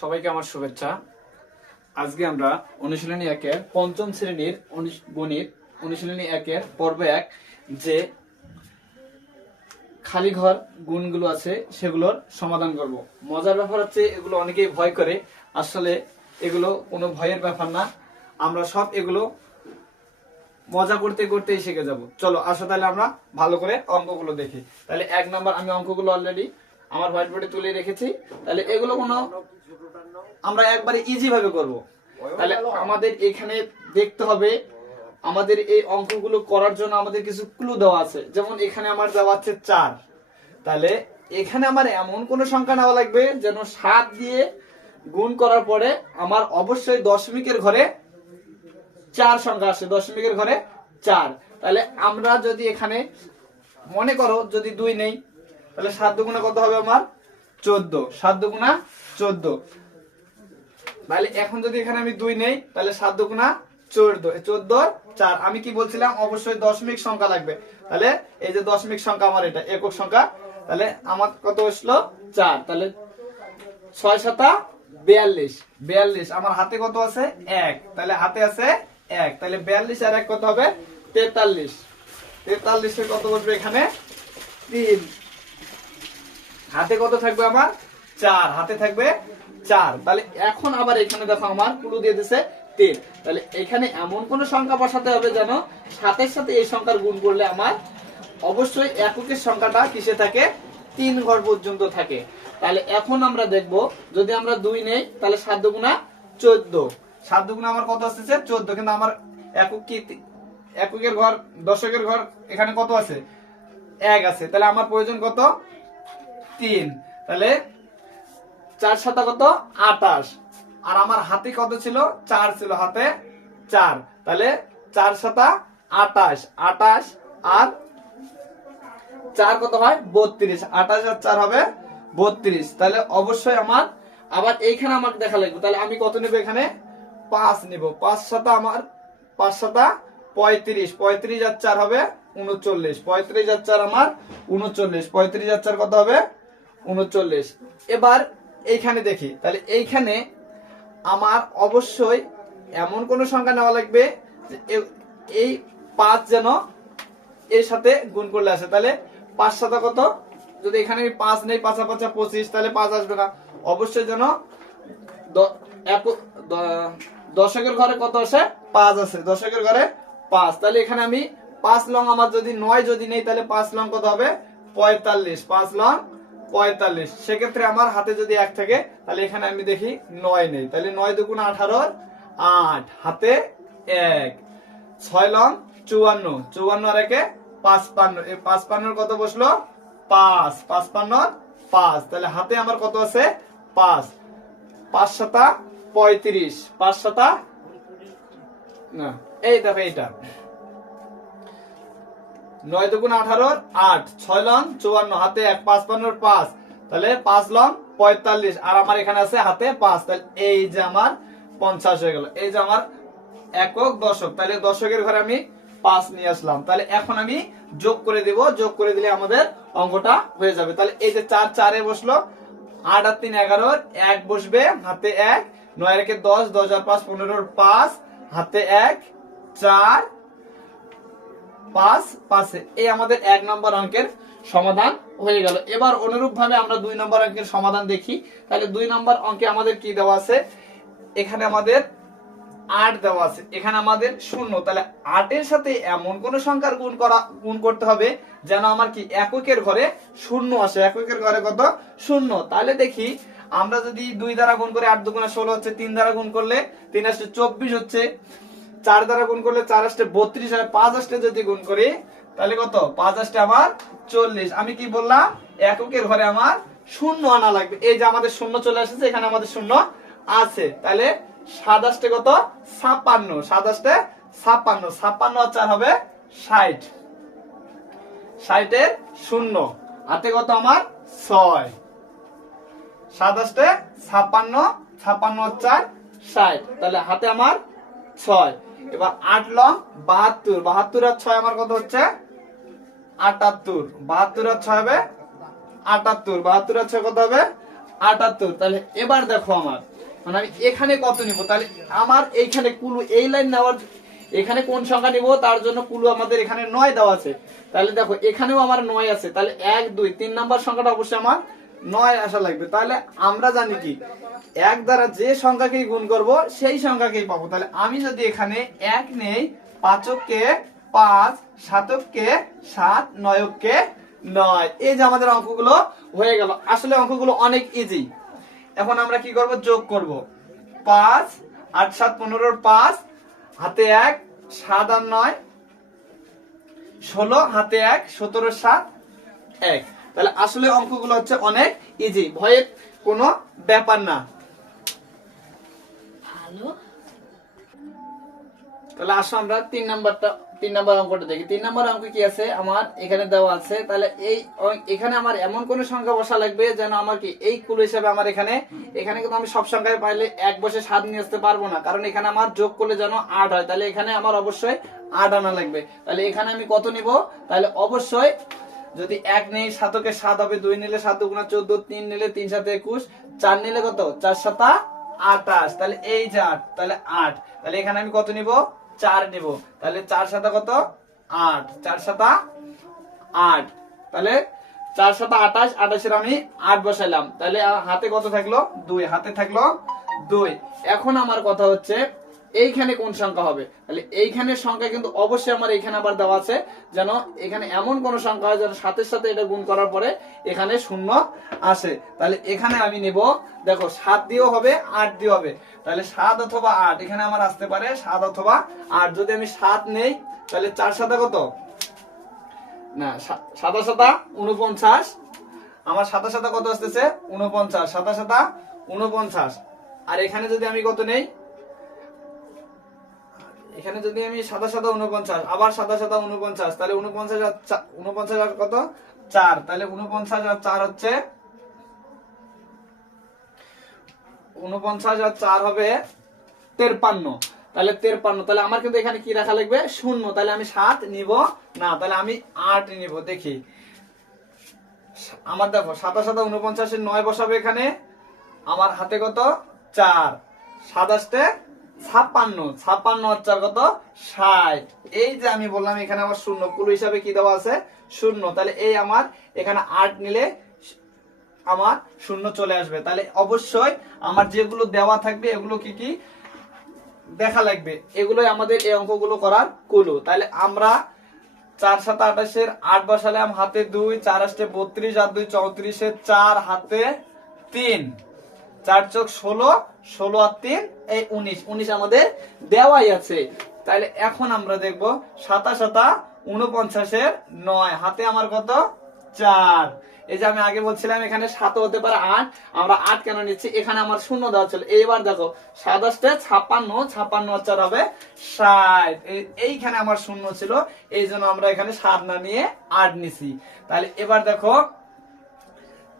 সবাইকে আমার শুভেচ্ছা। আজকে আমরা অনুশীলনী একের পঞ্চম শ্রেণীর গণিত অনুশীলনী একের পর্ব এক যে খালি ঘর গুণগুলো আছে সেগুলোর সমাধান করব। মজার ব্যাপার হচ্ছে এগুলো অনেকেই ভয় করে, আসলে এগুলো কোনো ভয়ের ব্যাপার না। আমরা সব এগুলো মজা করতে করতেই শিখে যাব। চলো আসো তাহলে আমরা ভালো করে অঙ্কগুলো দেখি। তাহলে এক নাম্বার আমি অঙ্কগুলো অলরেডি আমার হোয়াইট বোর্ডে তুলে রেখেছি। তাহলে এগুলো কোনো আমরা একবারে ইজি ভাবে করব। তাহলে আমাদের এখানে দেখতে হবে, আমাদের এই অঙ্কগুলো করার জন্য আমাদের কিছু ক্লু দেওয়া আছে। যেমন এখানে আমার দেওয়া আছে 4, তাহলে এখানে আমার এমন কোন সংখ্যা নেওয়া লাগবে যেন 7 দিয়ে গুণ করার পরে আমার অবশ্যই দশমিকের ঘরে 4 সংখ্যা আসে, দশমিকের ঘরে 4। তাহলে আমরা যদি এখানে মনে করো যদি 2 নেই, তাহলে 7 দুগুণা কত হবে আমার 14, 7 দুগুণা 14। তাহলে এখন যদি এখানে আমি 2 নেই, তাহলে 7 দুগুণা 14, 14 4। আমি কি বলছিলাম, অবশ্যই দশমিক সংখ্যা লাগবে। তাহলে এই যে দশমিক সংখ্যা আমার এটা একক সংখ্যা, তাহলে আমার কত আসলো 4। তাহলে 6 7 42, 42। আমার হাতে কত আছে 1, তাহলে হাতে আছে 1, তাহলে 42 আর 1 কত হবে 43। 43 এর কত বসবে এখানে 3। হাতে কত থাকবে আমার 4, হাতে থাকবে 4। তাহলে এখন আবার এখানে দেখো আমার ক্লু দিয়ে দিছে 3। তাহলে এখানে এমন কোন সংখ্যা বসাতে হবে যেন সাথে সাথে এই সংখ্যার গুণ করলে আমার অবশ্যই এককের সংখ্যাটা কিসে থাকে 3 ঘর পর্যন্ত থাকে। তাহলে এখন আমরা দেখব, যদি আমরা 2 নেই তাহলে 7 দুগুণা 14, 7 দুগুণা আমার কত আসছে 14। কিন্তু আমার একক কি এককের ঘর দশকের ঘর এখানে কত আছে 1 আছে, তাহলে আমার প্রয়োজন কত 3। তাহলে 4 7 কত 28, আর আমার হাতে কত ছিল 4 ছিল, হাতে 4। তাহলে 4 7 28, 28 আর 4 কত হয় 32, 28 আর 4 হবে 32। তাহলে অবশ্যই আমার আবার এইখানে আমাকে দেখা লাগবে। তাহলে আমি কত নেব এখানে 5 নেব। 5 7 আমার 5 7 35, 35 আর 4 হবে 39, 35 আর 4 আমার 39, 35 আর 4 কত হবে 39। এবার এইখানে দেখি, তাহলে এইখানে আমার অবশ্যই এমন কোন সংখ্যা নেওয়া লাগবে এই 5 যেন এর সাথে গুণ করলে আসে। তাহলে 5 7 কত, যদি এখানে আমি 5 নেই 5 5 25, তাহলে 5 আসবে না। অবশ্যই যেন দশকের ঘরে কত আসে 5 আছে, দশকের ঘরে 5। তাহলে এখানে আমি 5 লং আমার যদি 9 যদি নেই, তাহলে 5 লং কত হবে 45, 5 লং 45। সেক্ষেত্রে আমার হাতে যদি 1 থাকে, তাহলে এখানে আমি দেখি 9 নেই, তাহলে 9 দুগুণ 18, 8 হাতে 1। 6 লং 54, 54 আর 1 55, এই 55 কত বসলো 5, 55 5। তাহলে হাতে আমার কত আছে 5, 5 7 35, 5 7 না এই দেখো এইটা 9 দুগুণ 18, 8 6 লং 54 হাতে 1, 55 5। তাহলে 5 লং 45, আর আমার এখানে আছে হাতে 5। তাহলে এই যে আমার 50 হয়ে গেল। এই যে আমার একক দশক, তাহলে দশকের ঘরে আমি 5 নিয়ে আসলাম। তাহলে এখন আমি যোগ করে দেব, যোগ করে দিলে আমাদের অঙ্কটা হয়ে যাবে। তাহলে এই যে 4 4 এ বসলো, 8 আর 3 11, 1 বসবে হাতে 1, 9 আর 1 10, 10 আর 5 15, 5 হাতে 1 4 5 5। এই আমাদের 1 নম্বর অঙ্কের সমাধান হয়ে গেল। এবার অনুরূপ ভাবে আমরা 2 নম্বর অঙ্কের সমাধান দেখি। তাহলে 2 নম্বর অঙ্কে আমাদের কি দেওয়া আছে, এখানে আমাদের 8 দেওয়া আছে, এখানে আমাদের 0। তাহলে 8 এর সাথে এমন কোন সংখ্যার গুণ করতে হবে যেন আমার কি এককের ঘরে 0 আসে, এককের ঘরে কত 0। তাহলে দেখি আমরা যদি 2 দ্বারা গুণ করে 8 দুগুণা 16 হচ্ছে, 3 দ্বারা গুণ করলে 3 আসলে 24 হচ্ছে, 4 দ্বারা গুণ করলে 4 আসলে 32 হয়, 5 আসলে যদি গুণ করি তাহলে কত 5 আসলে আমার 40। আমি কি বললাম, এককের ঘরে আমার 0 আনা লাগবে। এই যে আমাদের 0 চলে আসছে, এখানে আমাদের 0 আছে। তাহলে 7 আসলে কত 56, 7 আসলে 56, 56 আর 4 হবে 60, 60 এর 0 হাতে কত আমার 6, 7 আসলে 56, 56 আর 4 60। তাহলে হাতে আমার 6। এবার 8 লং 72, 72 আর 6 আমার কত হচ্ছে 78, 72 আর 6 হবে 78, 72 আর 6 কত হবে 78। তাহলে এবার দেখো আমার মানে আমি এখানে কত নিব, তাহলে আমার এইখানে কুলু এই লাইন নেওয়ার এখানে কোন সংখ্যা নিব তার জন্য কুলু আমাদের এখানে 9 দেওয়া আছে। তাহলে দেখো এখানেও আমার 9 আছে, তাহলে 1 2 3 নাম্বার সংখ্যাটা অবশ্যই আমার 9 আসা লাগবে। তাহলে আমরা জানি কি 1 দ্বারা যে সংখ্যাকেই গুণ করব সেই সংখ্যাকেই পাবো। তাহলে আমি যদি এখানে 1 নেই, 5 কে 5, 7 কে 7, 9 কে 9, এই যে আমাদের অঙ্কগুলো হয়ে গেল। আসলে অঙ্কগুলো অনেক ইজি। এখন আমরা কি করব, যোগ করব। 5 8 7 15 5, হাতে 1 7 আর 9 16, হাতে 1 17 7 1। তাহলে আসলে অঙ্কগুলো হচ্ছে অনেক ইজি, ভয়ের কোনো ব্যাপার না। ভালো। তাহলে আসো আমরা 3 নাম্বার অঙ্কটা দেখি। 3 নাম্বার অঙ্ক কি আছে আমার এখানে দেওয়া আছে। তাহলে এখানে আমার এমন কোন সংখ্যা বসা লাগবে যেন আমার কি এই কুল হিসেবে আমার এখানে কিন্তু আমি সব সংখ্যায় পাইলে এক বসে 7 নিয়ে আসতে পারবো না, কারণ এখানে আমার যোগ করলে যেন 8 হয়। তাহলে এখানে আমার অবশ্যই 8 আনা লাগবে। তাহলে এখানে আমি কত নিব, তাহলে অবশ্যই যদি 1 নেই 7 কে 7 হবে, 2 নিলে 7 দুগুণা 14, 3 নিলে 3 7 21, 4 নিলে কত 4 7 28। তাহলে এই যে 8, তাহলে 8। তাহলে এখানে আমি কত নিব, 4 নিব। তাহলে 4 7 কত 8, 4 7 8। তাহলে 4 7 28, 28 এর আমি 8 বসাইলাম। তাহলে হাতে কত থাকলো 2, হাতে থাকলো 2। এখন আমার কথা হচ্ছে এইখানে কোন সংখ্যা হবে। তাহলে এইখানের সংখ্যা কিন্তু অবশ্যই আমার এখানে আবার দেওয়া আছে, যেন এখানে এমন কোন সংখ্যা হয় যেন 7 এর সাথে এটা গুণ করার পরে এখানে 0 আসে। তাহলে এখানে আমি নেব, দেখো 7 দিয়েও হবে 8 দিয়েও হবে। তাহলে 7 অথবা 8 এখানে আমার আসতে পারে, 7 অথবা 8। যদি আমি 7 নেই তাহলে 4 7 কত না 7 7 49, আমার 7 7 কত আসতেছে 49, 7 7 49। আর এখানে যদি আমি কত নেই, এখানে যদি আমি 7 7 49, আবার 7 7 49, তাহলে 49 আর কত 4। তাহলে 49 আর 4 হচ্ছে 49 আর 4 হবে 53। তাহলে 53। তাহলে আমার কিন্তু এখানে কি রাখা লাগবে 0। তাহলে আমি 7 নিব না, তাহলে আমি 8 নিব। দেখি আমার দেখো 7 7 49 এর 9 বসাবে এখানে, আমার হাতে কত 4, 27 56, 56 আর 4 কত 60। এই যে আমি বললাম এখানে আমার 0, কুল হিসাবে কি দেওয়া আছে 0। তাহলে এই আমার এখানে 8 নিলে আমার 0 চলে আসবে। তাহলে অবশ্যই আমার যেগুলো দেওয়া থাকবে এগুলো কি কি দেখা লাগবে, এগুলোই আমাদের এই অঙ্কগুলো করার কুলু। তাহলে আমরা 4 7 28 এর 8 বসালাম, হাতে 2, 4 8 32 আর 2 34 এর 4, হাতে 3, 4 চোখ 16, 16 আর 3 এই 19, 19 আমাদের দেওয়াই আছে। তাহলে এখন আমরা দেখব 7 7 49 এর 9, হাতে আমার কত 4। এই যে আমি আগে বলছিলাম এখানে 7 হতে পারে 8, আমরা 8 কেন নিচ্ছি, এখানে আমার 0 দেওয়া ছিল। এইবার দেখো 7 8 56, 56 আর 4 হবে 60। এইখানে আমার 0 ছিল, এই জন্য আমরা এখানে 7 না নিয়ে 8 নিছি। তাহলে এবার দেখো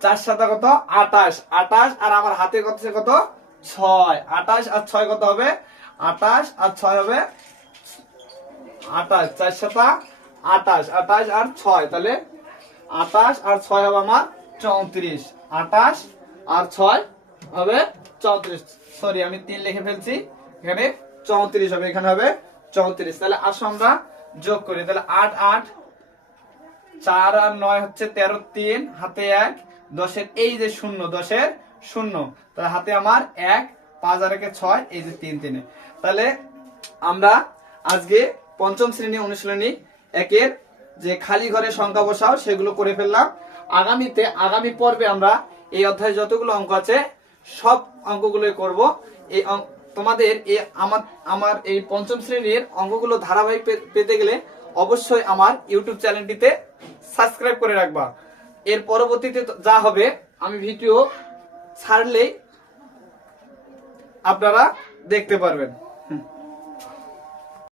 4 7 কত 28, 28 আর আমার হাতে কত 6, 28 আর 6 কত হবে 28 আর 6 হবে 28, 4 7 28, 28 আর 6, তাহলে 28 আর 6 হবে আমার 34, 28 আর 6 হবে 34। সরি আমি 3 লিখে ফেলছি, এখানে 34 হবে, এখানে হবে 34। তাহলে আসো আমরা যোগ করি। তাহলে 8 8, 4 আর 9 হচ্ছে 13, 3 হাতে 1, 10 এর এই যে 0, 10 এর 0, তাহলে হাতে আমার 1, 5 আর 1 6, এই যে 3 3। তাহলে আমরা আজকে পঞ্চম শ্রেণী অনুশীলনী 1 এর যে খালি ঘরে সংখ্যা বসাও সেগুলো করে ফেললাম। আগামী পর্বে আমরা এই অধ্যায়ে যতগুলো অঙ্ক আছে সব অঙ্কগুলোই করব। এই তোমাদের এই আমার এই পঞ্চম শ্রেণীর অঙ্কগুলো ধারাবাহিক পেতে গেলে অবশ্যই আমার ইউটিউব চ্যানেলটিতে সাবস্ক্রাইব করে রাখবা। এর পরবর্তীতে যা হবে আমি ভিডিও ছাড়লেই আপনারা দেখতে পারবেন।